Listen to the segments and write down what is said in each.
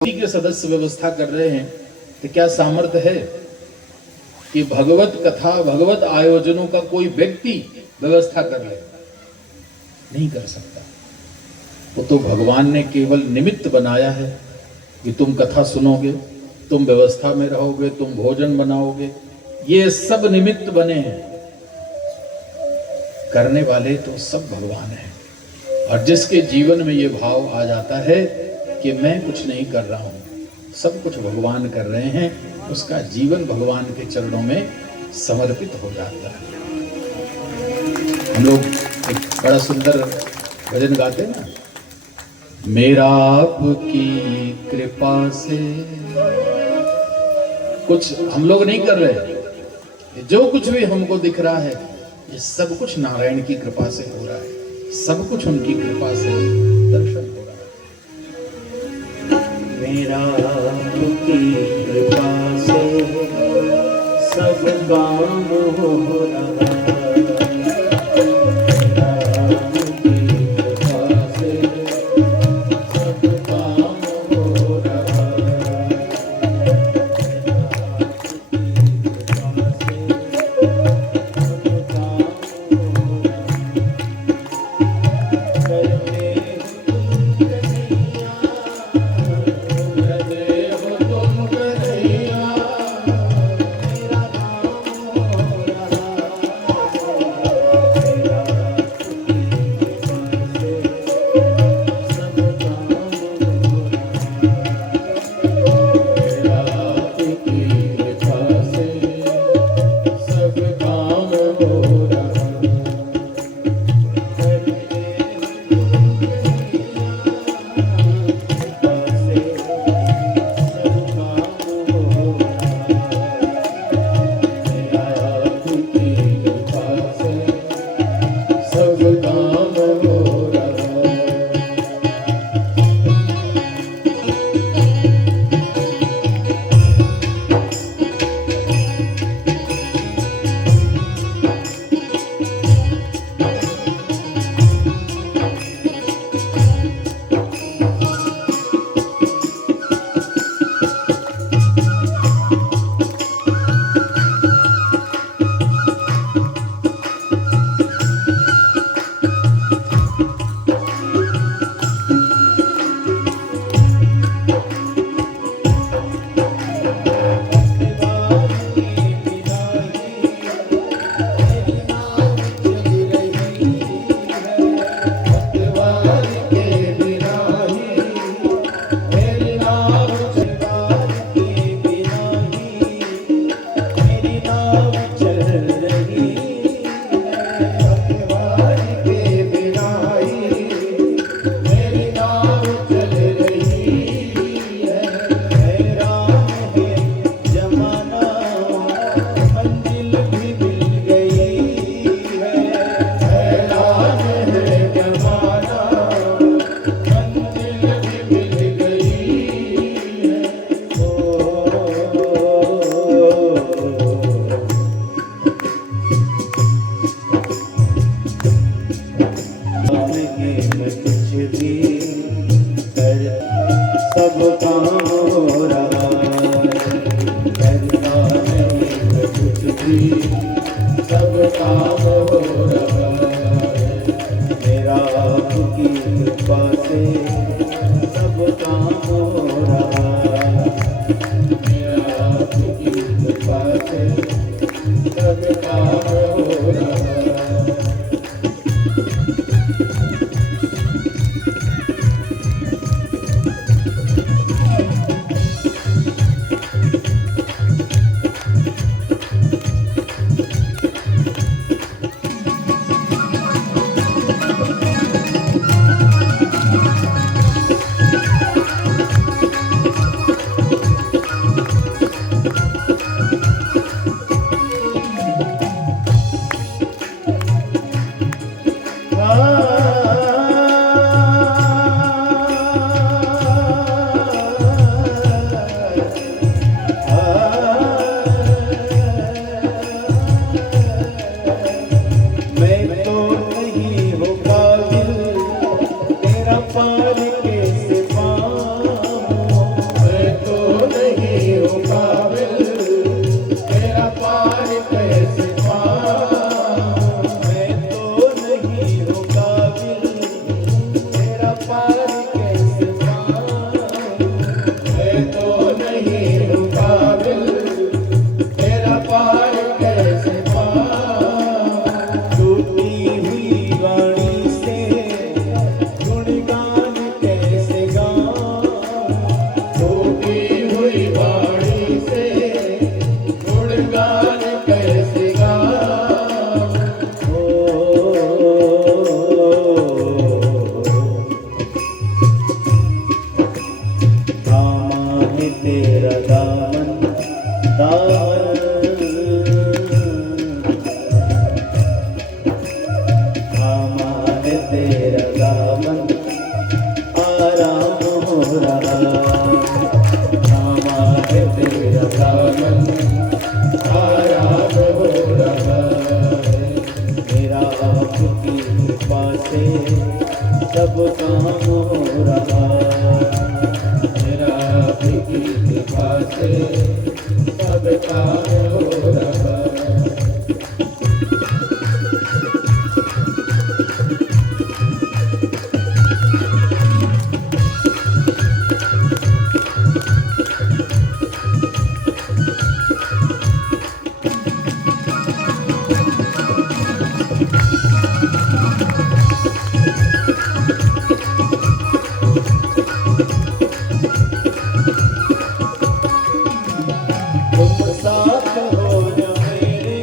के सदस्य व्यवस्था कर रहे हैं तो क्या सामर्थ्य है कि भगवत कथा भगवत आयोजनों का कोई व्यक्ति व्यवस्था कर ले? नहीं कर सकता। वो तो भगवान ने केवल निमित्त बनाया है कि तुम कथा सुनोगे, तुम व्यवस्था में रहोगे, तुम भोजन बनाओगे, ये सब निमित्त बने हैं। करने वाले तो सब भगवान हैं। और जिसके जीवन में ये भाव आ जाता है कि मैं कुछ नहीं कर रहा हूं, सब कुछ भगवान कर रहे हैं, उसका जीवन भगवान के चरणों में समर्पित हो जाता है। हम लोग एक बड़ा सुंदर भजन गाते हैं ना, मेरा आपकी कृपा से। कुछ हम लोग नहीं कर रहे, जो कुछ भी हमको दिख रहा है ये सब कुछ नारायण की कृपा से हो रहा है, सब कुछ उनकी कृपा से दर्शन हो रहा है। मेरा आपकी कृपा से सब काम हो रहा है। मेरा आपकी कृपा से सब काम हो रहा है। मेरा आपकी कृपा से सब काम हो रहा है। सब काम हो रहा है। करता नहीं कुछ भी, सब काम हो रहा है। मेरा आपकी कृपा से सब काम हो रहा है। मेरा आपकी कृपा से सब काम हो रहा है। तेरा दामन दामन, थामा है तेरा दामन आराम हो रहा, थामा है तेरा दामन आराम हो रहा है। मेरा आपकी कृपा से सब काम हो रहा, मेरा आपकी कृपा से सब काम हो रहा। तुम साथ हो जो मेरे,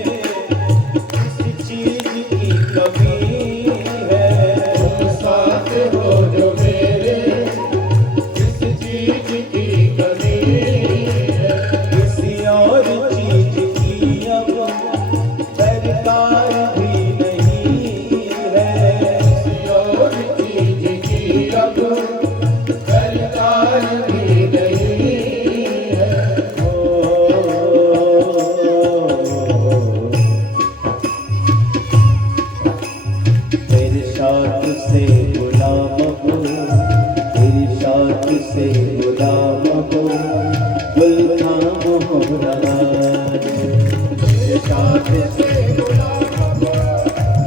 किसी चीज की कमी है। तुम साथ हो जो मेरे, किस चीज की कमी है। किसी और चीज की अब दरकार भी नहीं है, किसी और चीज की अब दरकार भी नहीं है। इरशाद से गुलाम को, इरशाद से गुलाम को गुल थाम हो रहा, इरशाद से गुलाम को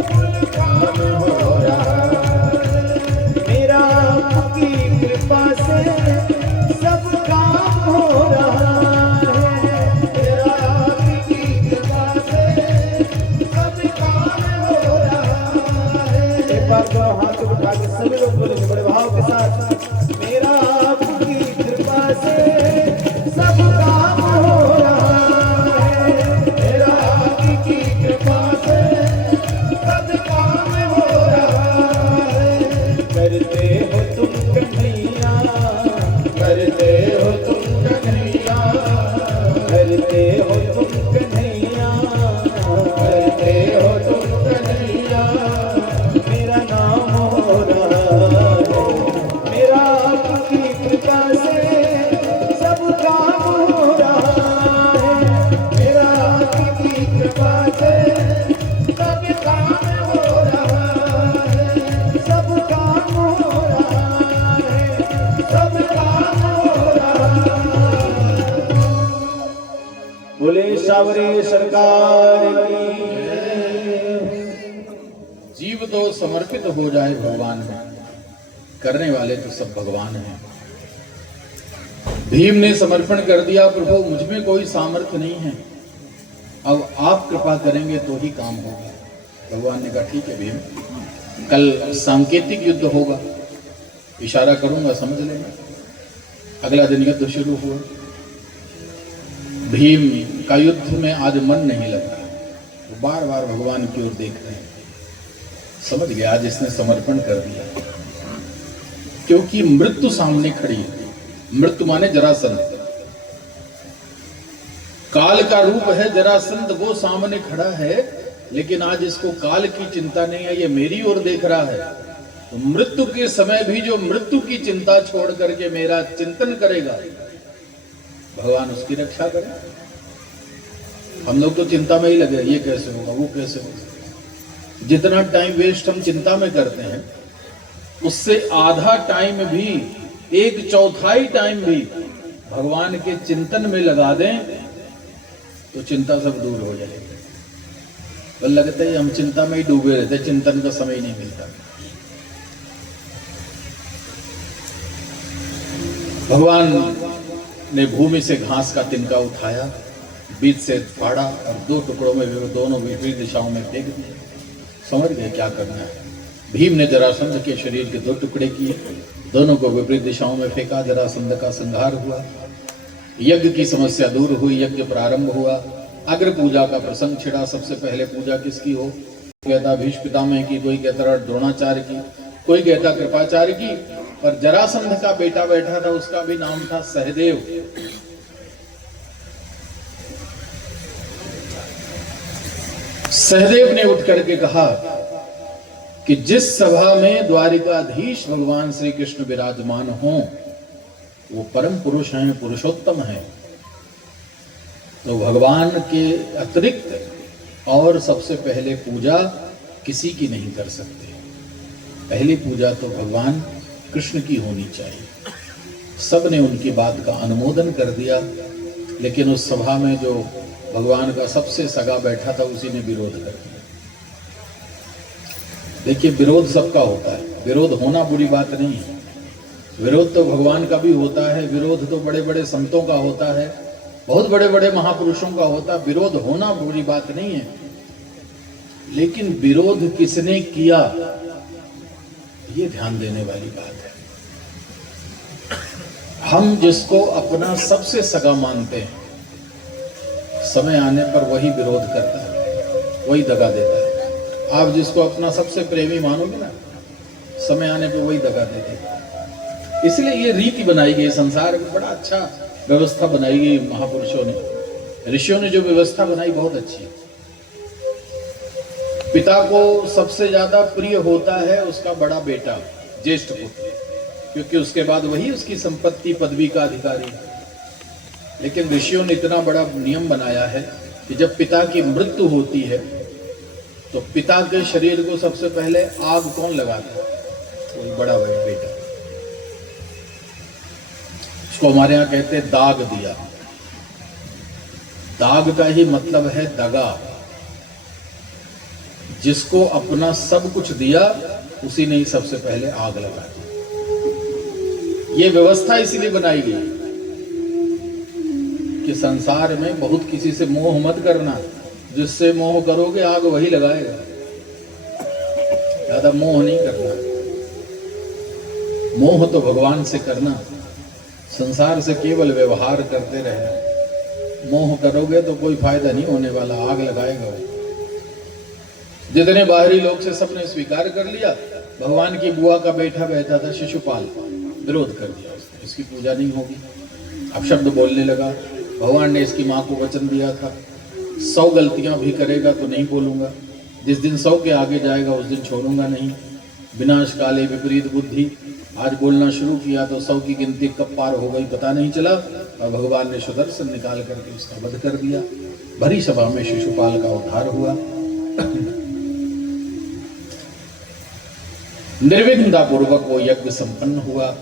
गुल थाम हो रहा। मेरा आपकी कृपा से सब काम हो रहा है, मेरा आपकी कृपा से सब काम हो रहा है। एक बार तो हाथ उठा के सभी लोग बोलेंगे बड़े भाव के साथ, मेरा आपकी कृपा से सब काम हो रहा है, मेरा आपकी कृपा से सब काम हो रहा है। करते हो तुम कन्हैया, करते हो तुम कन्हैया, करते हो तुम कन्हैया, करते हो तुम कन्हैया। मेरा नाम हो रहा है, मेरा आपकी कृपा से सब काम हो रहा है, मेरा आपकी कृपा से सब काम हो रहा है, सब काम हो रहा है, सब काम हो रहा है। बोले सावरे सरकार की। जीव तो समर्पित हो जाए भगवान में, करने वाले तो सब भगवान हैं। भीम ने समर्पण कर दिया, प्रभु मुझ में कोई सामर्थ्य नहीं है, अब आप कृपा करेंगे तो ही काम होगा। भगवान ने कहा ठीक है भीम, कल सांकेतिक युद्ध होगा, इशारा करूंगा समझ लेना। अगला दिन युद्ध शुरू हुआ। भीम का युद्ध में आज मन नहीं लग रहा, वो बार बार भगवान की ओर देख रहे हैं। समझ गया आज इसने समर्पण कर दिया, क्योंकि मृत्यु सामने खड़ी है। मृत्यु माने जरासंध, काल का रूप है जरासंध, वो सामने खड़ा है, लेकिन आज इसको काल की चिंता नहीं है, ये मेरी ओर देख रहा है। तो मृत्यु के समय भी जो मृत्यु की चिंता छोड़ करके मेरा चिंतन करेगा, भगवान उसकी रक्षा करे। हम लोग तो चिंता में ही लगे, ये कैसे होगा, वो कैसे होगा। जितना टाइम वेस्ट हम चिंता में करते हैं, उससे आधा टाइम भी, एक चौथाई टाइम भी भगवान के चिंतन में लगा दें तो चिंता सब दूर हो जाएगी। तो लगता है हम चिंता में ही डूबे रहते, चिंतन का समय नहीं मिलता। भगवान ने भूमि से घास का तिनका उठाया, बीच से फाड़ा और दो टुकड़ों में दोनों विपरीत दिशाओं में फेंक दिए। समझ गए क्या करना है। भीम ने जरासंध के शरीर के दो टुकड़े किए, दोनों को विपरीत दिशाओं में फेंका। जरासंध का संहार हुआ, यज्ञ की समस्या दूर हुई, यज्ञ प्रारंभ हुआ। अग्र पूजा का प्रसंग छिड़ा। सबसे पहले पूजा किसकी हो? कोई कहता भीष्म पितामह की, कोई कहता द्रोणाचार्य की, कोई कहता कृपाचार्य की, पर जरासंध का बेटा बैठा था, उसका भी नाम था सहदेव। सहदेव ने उठ करके कहा कि जिस सभा में द्वारिकाधीश भगवान श्री कृष्ण विराजमान हों वो परम पुरुष हैं, पुरुषोत्तम हैं, तो भगवान के अतिरिक्त और सबसे पहले पूजा किसी की नहीं कर सकते। पहली पूजा तो भगवान कृष्ण की होनी चाहिए। सब ने उनकी बात का अनुमोदन कर दिया, लेकिन उस सभा में जो भगवान का सबसे सगा बैठा था उसी ने विरोध कर दिया। देखिए, विरोध सबका होता है, विरोध होना बुरी बात नहीं है। विरोध तो भगवान का भी होता है, विरोध तो बड़े बड़े संतों का होता है, बहुत बड़े बड़े महापुरुषों का होता है। विरोध होना बुरी बात नहीं है, लेकिन विरोध किसने किया ये ध्यान देने वाली बात है। हम जिसको अपना सबसे सगा मानते हैं, समय आने पर वही विरोध करता है, वही दगा देता है। आप जिसको अपना सबसे प्रेमी मानोगे ना, समय आने पर वही दगा देते हैं। इसलिए ये रीति बनाई गई, संसार में बड़ा अच्छा व्यवस्था बनाई गई महापुरुषों ने, ऋषियों ने जो व्यवस्था बनाई बहुत अच्छी है। पिता को सबसे ज्यादा प्रिय होता है उसका बड़ा बेटा, ज्येष्ठ पुत्र, क्योंकि उसके बाद वही उसकी संपत्ति पदवी का अधिकारी है। लेकिन ऋषियों ने इतना बड़ा नियम बनाया है कि जब पिता की मृत्यु होती है तो पिता के शरीर को सबसे पहले आग कौन लगाता है? कोई बड़ा भाई बेटा। उसको हमारे यहाँ कहते हैं दाग दिया। दाग का ही मतलब है दगा। जिसको अपना सब कुछ दिया उसी ने ही सबसे पहले आग लगा दी। ये व्यवस्था इसीलिए बनाई गई कि संसार में बहुत किसी से मोह मत करना, जिससे मोह करोगे आग वही लगाएगा। ज्यादा मोह नहीं करना, मोह तो भगवान से करना, संसार से केवल व्यवहार करते रहना। मोह करोगे तो कोई फायदा नहीं होने वाला, आग लगाएगा वो। जितने बाहरी लोग से सबने स्वीकार कर लिया। भगवान की बुआ का बेटा बैठा था शिशुपाल, विरोध कर दिया उसने, इसकी पूजा नहीं होगी। अब शब्द बोलने लगा। भगवान ने इसकी माँ को वचन दिया था 100 गलतियां भी करेगा तो नहीं बोलूंगा, जिस दिन 100 के आगे जाएगा उस दिन छोड़ूंगा नहीं। विनाश काले विपरीत बुद्धि, आज बोलना शुरू किया तो 100 की गिनती कब पार हो गई पता नहीं चला, और भगवान ने सुदर्शन निकाल करके उसका वध कर दिया। भरी सभा में शिशुपाल का उद्धार हुआ। निर्विघ्नता पूर्वक वो यज्ञ संपन्न हुआ।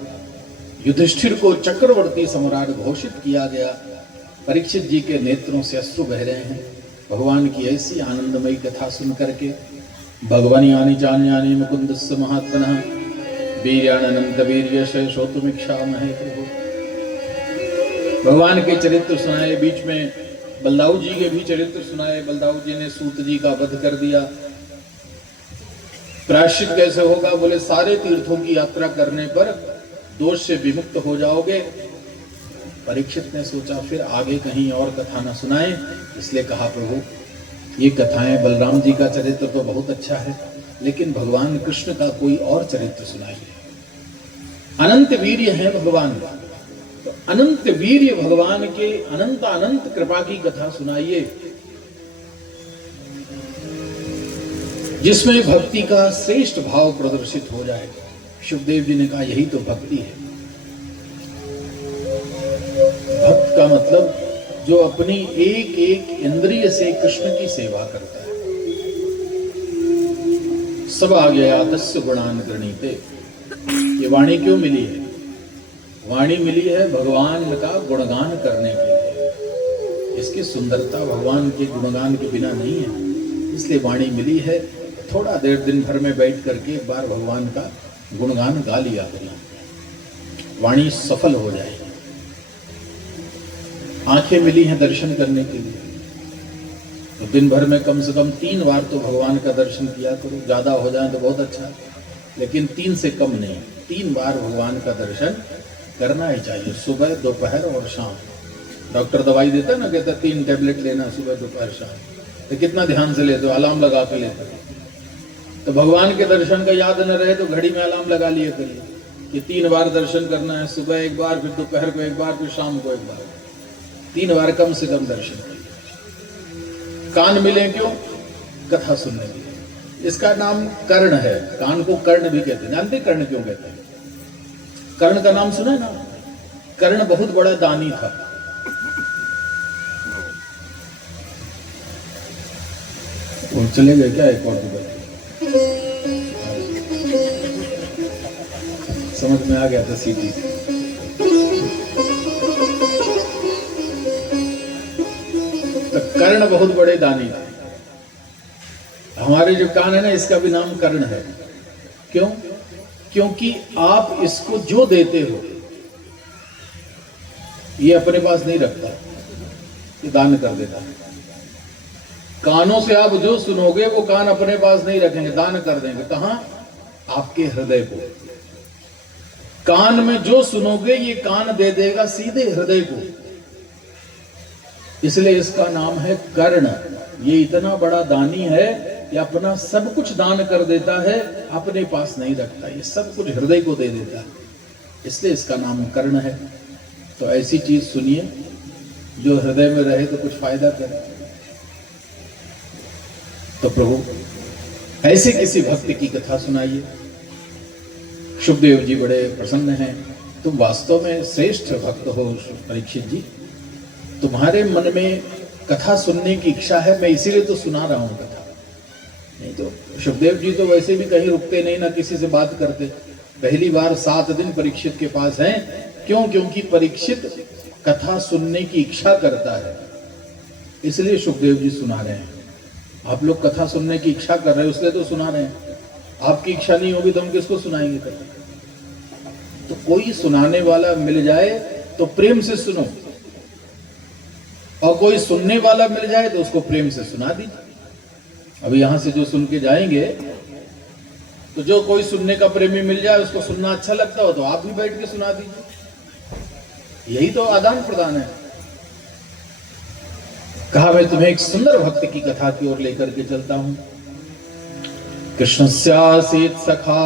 युधिष्ठिर को चक्रवर्ती सम्राट घोषित किया गया। परीक्षित जी के नेत्रों से अश्रु बह रहे हैं भगवान की ऐसी आनंदमयी कथा सुन करके। भगवानी यानी चान्यानि मुकुंदस्य महात्मनः वीर्यानंत वीर्यस्य श्रोतुमिच्छामहे प्रभु। भगवान के चरित्र सुनाए, बीच में बलदाऊ जी के भी चरित्र सुनाए। बलदाऊ जी ने सूत जी का वध कर दिया। प्रायश्चित कैसे होगा? बोले सारे तीर्थों की यात्रा करने पर दोष से विमुक्त हो जाओगे। परीक्षित ने सोचा फिर आगे कहीं और कथा न सुनाए, इसलिए कहा प्रभु ये कथाएं, बलराम जी का चरित्र तो बहुत अच्छा है, लेकिन भगवान कृष्ण का कोई और चरित्र सुनाइए। अनंत वीर्य है भगवान, तो अनंत वीर्य भगवान के अनंत अनंत कृपा की कथा सुनाइए, जिसमें भक्ति का श्रेष्ठ भाव प्रदर्शित हो जाए। शुभदेव जी ने कहा यही तो भक्ति है। भक्त का मतलब जो अपनी एक एक इंद्रिय से कृष्ण की सेवा करता है। सब आ गया तस्य गुणान गृणीते। ये वाणी क्यों मिली है? वाणी मिली है भगवान का गुणगान करने के लिए। इसकी सुंदरता भगवान के गुणगान के बिना नहीं है, इसलिए वाणी मिली है। थोड़ा देर दिन भर में बैठ करके एक बार भगवान का गुणगान गा लिया करिए, वाणी सफल हो जाएगी। आंखें मिली हैं दर्शन करने के लिए, तो दिन भर में कम से कम 3 बार तो भगवान का दर्शन किया करो। ज्यादा हो जाए तो बहुत अच्छा, लेकिन 3 से कम नहीं, 3 बार भगवान का दर्शन करना ही चाहिए, सुबह दोपहर और शाम। डॉक्टर दवाई देता है ना, कहता 3 टैबलेट लेना सुबह दोपहर शाम, तो कितना ध्यान से लेते हो? अलार्म लगा के लेते हो। तो भगवान के दर्शन का याद न रहे तो घड़ी में अलार्म लगा लिए करिए, कि 3 बार दर्शन करना है, सुबह एक बार, फिर दोपहर को एक बार, फिर शाम को एक बार, 3 बार कम से कम दर्शन करिए। कान मिले क्यों? कथा सुनने के लिए। इसका नाम कर्ण है, कान को कर्ण भी कहते हैं। जानते कर्ण क्यों कहते हैं? कर्ण का नाम सुना है ना? कर्ण बहुत बड़ा दानी था। वो चले गए क्या एक और दुबई? समझ में आ गया था सीटी। तो कर्ण बहुत बड़े दानी थे। हमारे जो कान है ना, इसका भी नाम कर्ण है। क्यों? क्योंकि आप इसको जो देते हो ये अपने पास नहीं रखता, ये दान कर देता है। कानों से आप जो सुनोगे वो कान अपने पास नहीं रखेंगे, दान कर देंगे। कहां? आपके हृदय को। कान में जो सुनोगे ये कान दे देगा सीधे हृदय को। इसलिए इसका नाम है कर्ण। ये इतना बड़ा दानी है कि अपना सब कुछ दान कर देता है, अपने पास नहीं रखता, ये सब कुछ हृदय को दे देता है, इसलिए इसका नाम कर्ण है। तो ऐसी चीज सुनिए जो हृदय में रहे तो कुछ फायदा करे। तो प्रभु ऐसे किसी भक्त की कथा सुनाइए। शुभदेव जी बड़े प्रसन्न हैं, तुम वास्तव में श्रेष्ठ भक्त हो परीक्षित जी। तुम्हारे मन में कथा सुनने की इच्छा है, मैं इसीलिए तो सुना रहा हूं कथा। नहीं तो शुभदेव जी तो वैसे भी कहीं रुकते नहीं, ना किसी से बात करते। पहली बार 7 दिन परीक्षित के पास हैं। क्यों? क्योंकि परीक्षित कथा सुनने की इच्छा करता है, इसलिए शुभदेव जी सुना रहे हैं। आप लोग कथा सुनने की इच्छा कर रहे हो इसलिए तो सुना रहे हैं। आपकी इच्छा नहीं होगी तो हम किसको सुनाएंगे कथा? तो कोई सुनाने वाला मिल जाए तो प्रेम से सुनो, और कोई सुनने वाला मिल जाए तो उसको प्रेम से सुना दीजिए। अभी यहां से जो सुन के जाएंगे, तो जो कोई सुनने का प्रेमी मिल जाए, उसको सुनना अच्छा लगता हो तो आप भी बैठ के सुना दीजिए। यही तो आदान प्रदान है। कहा मैं तुम्हें एक सुंदर भक्त की कथा की ओर लेकर के चलता हूं। कृष्णस्यासीत् सखा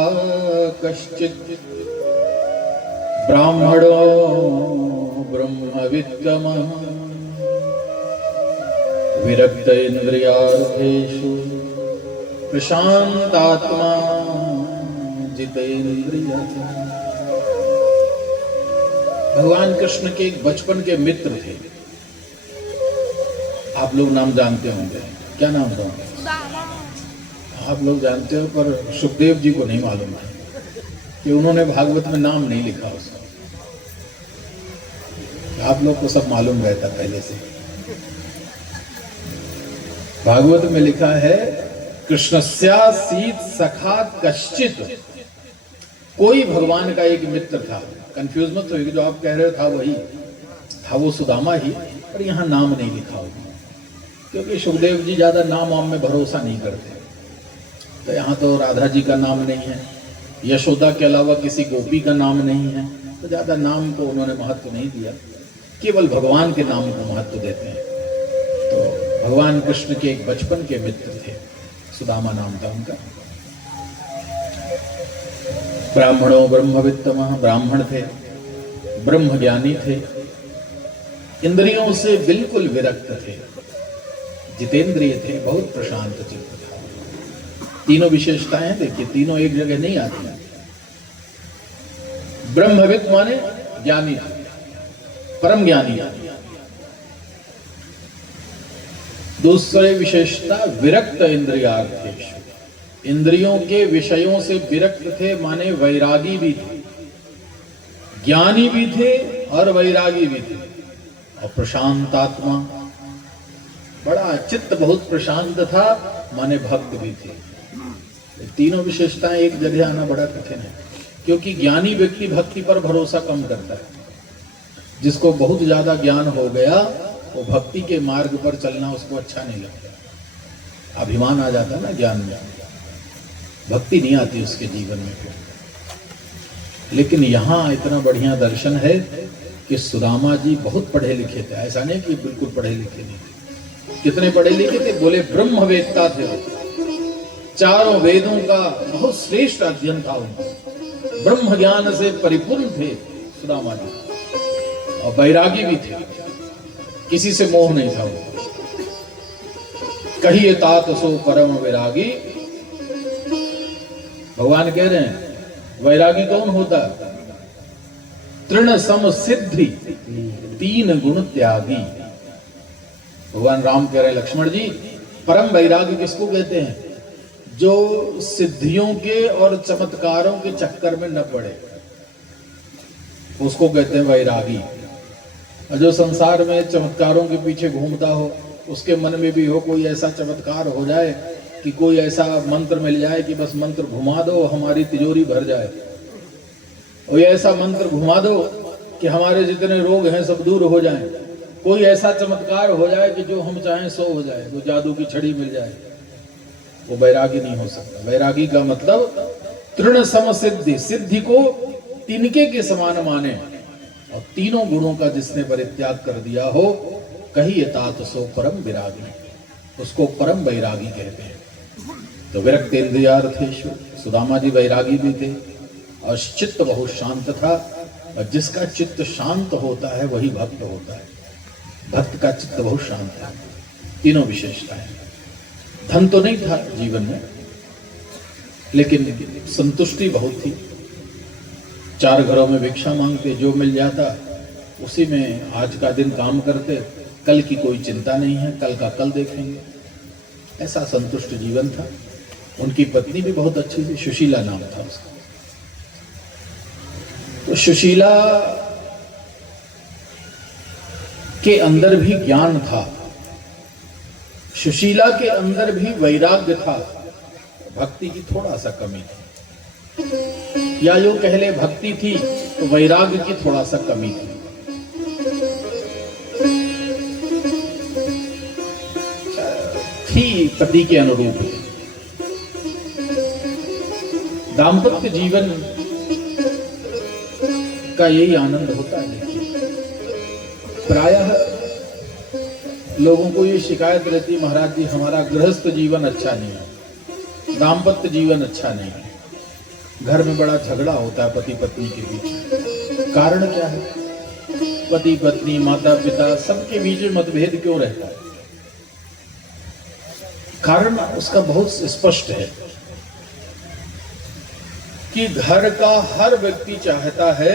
कश्चित् ब्राह्मणो ब्रह्मविद्गमः विरक्त इंद्रियार्थेषु प्रशांतात्मा जितेन्द्रियः। भगवान कृष्ण के एक बचपन के मित्र थे। आप लोग नाम जानते होंगे, क्या नाम था? आप लोग जानते हो, पर सुखदेव जी को नहीं मालूम है कि उन्होंने भागवत में नाम नहीं लिखा उसका। आप लोग को सब मालूम रहता पहले से। भागवत में लिखा है कृष्णस्यासीत् सखा कश्चित्। कोई भगवान का एक मित्र था। कंफ्यूज मत होइए, जो आप कह रहे था वही था, वो सुदामा ही, पर यहाँ नाम नहीं लिखा होगा क्योंकि सुखदेव जी ज्यादा नाम वाम में भरोसा नहीं करते। तो यहाँ तो राधा जी का नाम नहीं है, यशोदा के अलावा किसी गोपी का नाम नहीं है, तो ज्यादा नाम को उन्होंने महत्व नहीं दिया, केवल भगवान के नाम को महत्व देते हैं। तो भगवान कृष्ण के एक बचपन के मित्र थे, सुदामा नाम था उनका। ब्राह्मणों ब्रह्मवित्तमः, ब्राह्मण थे, ब्रह्म ज्ञानी थे, इंद्रियों से बिल्कुल विरक्त थे, जितेंद्रिय थे, बहुत प्रशांत चित्त था। तीनों विशेषताएं देखिए, तीनों एक जगह नहीं आती हैं। ब्रह्मविद माने ज्ञानी, परम ज्ञानी। दूसरी विशेषता विरक्त इंद्रियार्थेषु, इंद्रियों के विषयों से विरक्त थे, माने वैरागी भी थे, ज्ञानी भी थे और वैरागी भी थे, और प्रशांतात्मा, बड़ा चित्त बहुत प्रशांत था, माने भक्त भी थे। तीनों विशेषताएं एक जगह आना बड़ा कठिन है, क्योंकि ज्ञानी व्यक्ति भक्ति पर भरोसा कम करता है। जिसको बहुत ज्यादा ज्ञान हो गया वो भक्ति के मार्ग पर चलना उसको अच्छा नहीं लगता, अभिमान आ जाता ना ज्ञान में, भक्ति नहीं आती उसके जीवन में। लेकिन यहाँ इतना बढ़िया दर्शन है कि सुदामा जी बहुत पढ़े लिखे थे, ऐसा नहीं कि बिल्कुल पढ़े लिखे नहीं थे। कितने पढ़े लिखे थे? बोले ब्रह्मवेत्ता थे, चारों वेदों का बहुत श्रेष्ठ अध्ययन था उनका। ब्रह्म ज्ञान से परिपूर्ण थे सुदामा जी, और वैरागी भी थे, किसी से मोह नहीं था उनको। कहिए तात सो परम वैरागी, भगवान कह रहे हैं वैरागी कौन होता? तृण सम सिद्धि 3 गुण त्यागी। भगवान राम कह रहे लक्ष्मण जी, परम वैरागी किसको कहते हैं? जो सिद्धियों के और चमत्कारों के चक्कर में न पड़े, उसको कहते हैं वैरागी। और जो संसार में चमत्कारों के पीछे घूमता हो, उसके मन में भी हो कोई ऐसा चमत्कार हो जाए कि कोई ऐसा मंत्र मिल जाए कि बस मंत्र घुमा दो हमारी तिजोरी भर जाए, और ऐसा मंत्र घुमा दो कि हमारे जितने रोग हैं सब दूर हो जाएं, कोई ऐसा चमत्कार हो जाए कि जो हम चाहें सो हो जाए, वो जादू की छड़ी मिल जाए, वो वैरागी नहीं हो सकता। वैरागी का मतलब तृण सम सिद्धि, सिद्धि को तिनके के समान माने, और तीनों गुणों का जिसने परित्याग कर दिया हो, कहिए तात सो परम विरागी, उसको परम वैरागी कहते हैं। तो विरक्तेन्द्रियार्थेषु, सुदामा जी वैरागी भी थे, और चित्त बहुत शांत था, और जिसका चित्त शांत होता है वही भक्त होता है। भक्त का चित्त बहुत शांत है। तीनों विशेषताएं। धन तो नहीं था जीवन में, लेकिन संतुष्टि बहुत थी। 4 घरों में भिक्षा मांगते, जो मिल जाता उसी में आज का दिन काम करते, कल की कोई चिंता नहीं है, कल का कल देखेंगे, ऐसा संतुष्ट जीवन था। उनकी पत्नी भी बहुत अच्छी थी, सुशीला नाम था उसका। तो सुशीला के अंदर भी ज्ञान था, सुशीला के अंदर भी वैराग्य था, भक्ति की थोड़ा सा कमी थी, या यूं कह ले भक्ति थी तो वैराग्य की थोड़ा सा कमी थी। पति के अनुरूप है। दाम्पत्य जीवन का यही आनंद होता है। प्रायः लोगों को ये शिकायत रहती है, महाराज जी हमारा गृहस्थ जीवन अच्छा नहीं है, दाम्पत्य जीवन अच्छा नहीं है, घर में बड़ा झगड़ा होता है पति पत्नी के बीच। कारण क्या है? पति पत्नी माता पिता सबके बीच में मतभेद क्यों रहता है? कारण उसका बहुत स्पष्ट है कि घर का हर व्यक्ति चाहता है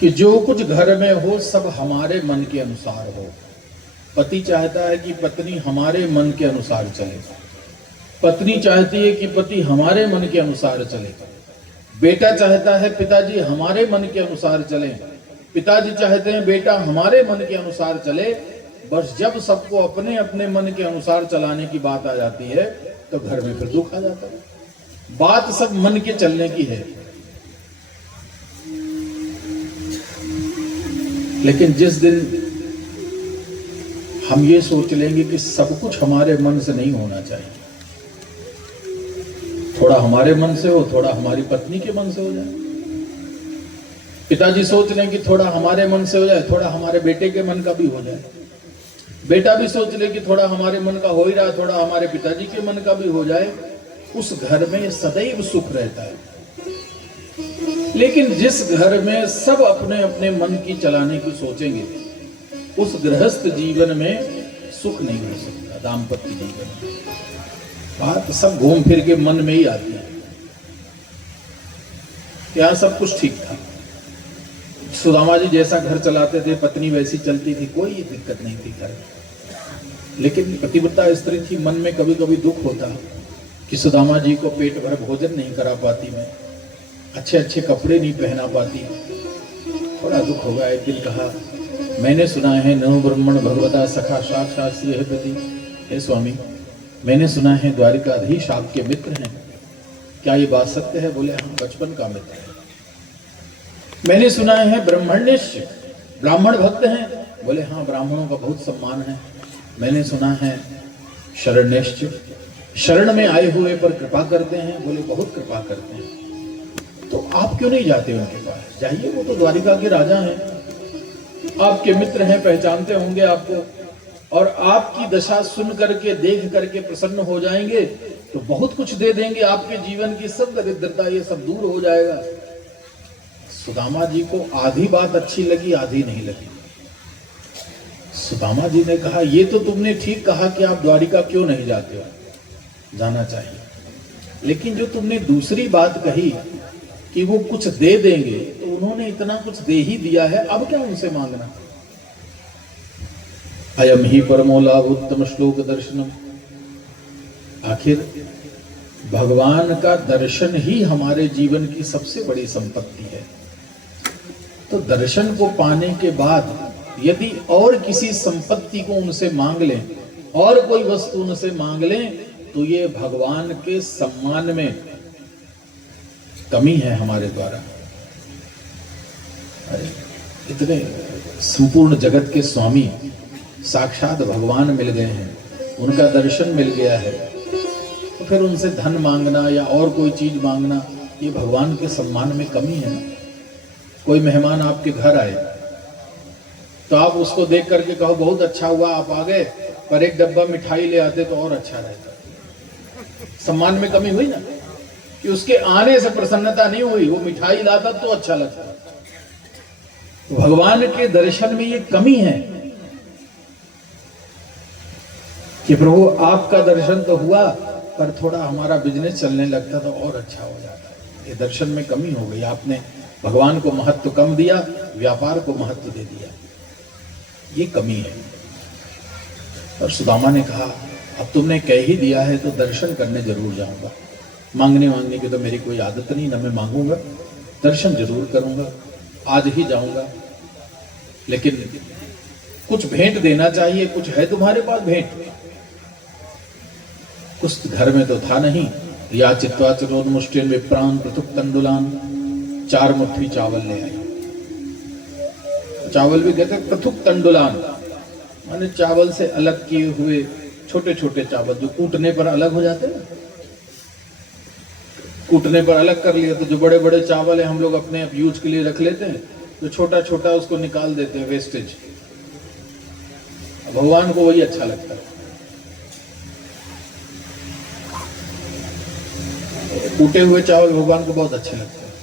कि जो कुछ घर में हो सब हमारे मन के अनुसार हो। पति चाहता है कि पत्नी हमारे मन के अनुसार चले, पत्नी चाहती है कि पति हमारे मन के अनुसार चले, बेटा चाहता है पिताजी हमारे मन के अनुसार चले, पिताजी चाहते हैं बेटा हमारे मन के अनुसार चले। बस जब सबको अपने अपने मन के अनुसार चलाने की बात आ जाती है तो घर में फिर दुख आ जाता है। बात सब मन के चलने की है, लेकिन जिस दिन हम ये सोच लेंगे कि सब कुछ हमारे मन से नहीं होना चाहिए, थोड़ा हमारे मन से हो, थोड़ा हमारी पत्नी के मन से हो जाए, पिताजी सोच लें कि थोड़ा हमारे मन से हो जाए, थोड़ा हमारे बेटे के मन का भी हो जाए, बेटा भी सोच ले कि थोड़ा हमारे मन का हो ही रहा, थोड़ा हमारे पिताजी के मन का भी हो जाए, उस घर में सदैव सुख रहता है। लेकिन जिस घर में सब अपने अपने मन की चलाने की सोचेंगे, उस गृहस्थ जीवन में सुख नहीं हो सकता। दाम्पत्य जीवन में बात सब घूम फिर के मन में ही आती है। यहाँ सब कुछ ठीक था, सुदामा जी जैसा घर चलाते थे पत्नी वैसी चलती थी, कोई दिक्कत नहीं थी घर में। लेकिन पतिव्रता स्त्री थी, मन में कभी कभी दुख होता कि सुदामा जी को पेट भर भोजन नहीं करा पाती, मैं अच्छे अच्छे कपड़े नहीं पहना पाती, थोड़ा दुख होगा। एक दिन कहा, मैंने सुना है नव ब्रह्मण भगवता सखा साक्षात श्री हरिपति। हे स्वामी, मैंने सुना है द्वारिकाधीश आपके मित्र हैं, क्या ये बात सत्य है? बोले हाँ, बचपन का मित्र है। मैंने सुना है ब्रह्मण्यस्य, ब्राह्मण भक्त हैं। बोले हाँ, ब्राह्मणों का बहुत सम्मान है। मैंने सुना है शरण्यस्य, शरण में आए हुए पर कृपा करते हैं। बोले बहुत कृपा करते हैं। तो आप क्यों नहीं जाते उनके पास? जाइए, वो तो द्वारिका के राजा हैं, आपके मित्र हैं, पहचानते होंगे आपको, और आपकी दशा सुन करके देख करके प्रसन्न हो जाएंगे तो बहुत कुछ दे देंगे, आपके जीवन की सब दरिद्रता ये सब दूर हो जाएगा। सुदामा जी को आधी बात अच्छी लगी, आधी नहीं लगी। सुदामा जी ने कहा, ये तो तुमने ठीक कहा कि आप द्वारिका क्यों नहीं जाते हो, जाना चाहिए, लेकिन जो तुमने दूसरी बात कही कि वो कुछ दे देंगे, तो उन्होंने इतना कुछ दे ही दिया है, अब क्या उनसे मांगना। अयम ही परमो लाभ उत्तम श्लोक दर्शनम। आखिर भगवान का दर्शन ही हमारे जीवन की सबसे बड़ी संपत्ति है। तो दर्शन को पाने के बाद यदि और किसी संपत्ति को उनसे मांग लें, और कोई वस्तु उनसे मांग लें, तो ये भगवान के सम्मान में कमी है हमारे द्वारा। इतने संपूर्ण जगत के स्वामी साक्षात भगवान मिल गए हैं, उनका दर्शन मिल गया है, तो फिर उनसे धन मांगना या और कोई चीज मांगना, ये भगवान के सम्मान में कमी है ना। कोई मेहमान आपके घर आए तो आप उसको देख करके कहो बहुत अच्छा हुआ आप आ गए, पर एक डब्बा मिठाई ले आते तो और अच्छा रहता। सम्मान में कमी हुई ना, कि उसके आने से प्रसन्नता नहीं हुई, वो मिठाई लाता तो अच्छा लगता। भगवान के दर्शन में ये कमी है कि प्रभु आपका दर्शन तो हुआ, पर थोड़ा हमारा बिजनेस चलने लगता तो और अच्छा हो जाता है। ये दर्शन में कमी हो गई, आपने भगवान को महत्व कम दिया, व्यापार को महत्व दे दिया, ये कमी है। और सुदामा ने कहा, अब तुमने कह ही दिया है तो दर्शन करने जरूर जाऊंगा। मांगने की तो मेरी कोई आदत नहीं, ना मैं मांगूंगा, दर्शन जरूर करूंगा, आज ही जाऊंगा। लेकिन कुछ भेंट देना चाहिए, कुछ है तुम्हारे पास भेंट? कुछ घर में तो था नहीं। या चित्वा चलोन्मुष्टिन विप्रान पृथुक तंडुलान, 4 मुट्ठी चावल ले आई। चावल भी कहते हैं पृथुक तंडुलान, माने चावल से अलग किए हुए छोटे छोटे चावल, जो कूटने पर अलग हो जाते हैं, कूटने पर अलग कर लिया। तो जो बड़े बड़े चावल है हम लोग अपने यूज के लिए रख लेते हैं, जो छोटा छोटा उसको निकाल देते हैं, वेस्टेज। भगवान को वही अच्छा लगता है। कूटे हुए चावल भगवान को बहुत अच्छे लगते हैं।